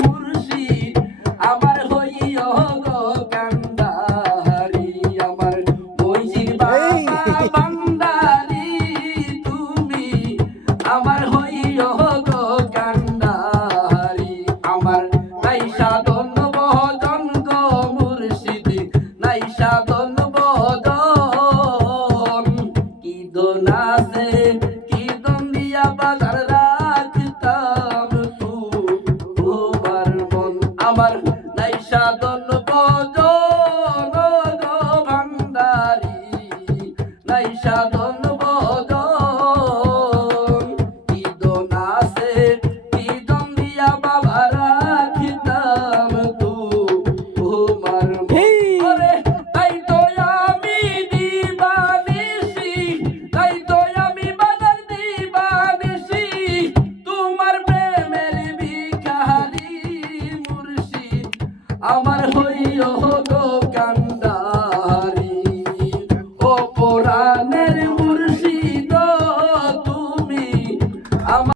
মুর্শিদ আমার হইও গো কান্ডারি আমার মইজির বাবা বান্দারি তুমি আমার হইও গো কান্ডারি আমার নাই সাধন বদন গো মুর্শিদ নাই সাধন বদন কি দোন আছে কি দন দিয়া বাজার রাখতাম তোমার মন আমার নাই সাধন বদন গো ভান্ডারি নাই সাধন বদন কি দোন আছে কি দন দিয়া বাবা রাখিতাম তোমার ওরে তাই তো আমি দিবানিসি তাই তো আমি বাজার দিবানিসি তোমার প্রেমের ভিখারি মুর্শিদ আমার হইও গো কান্দা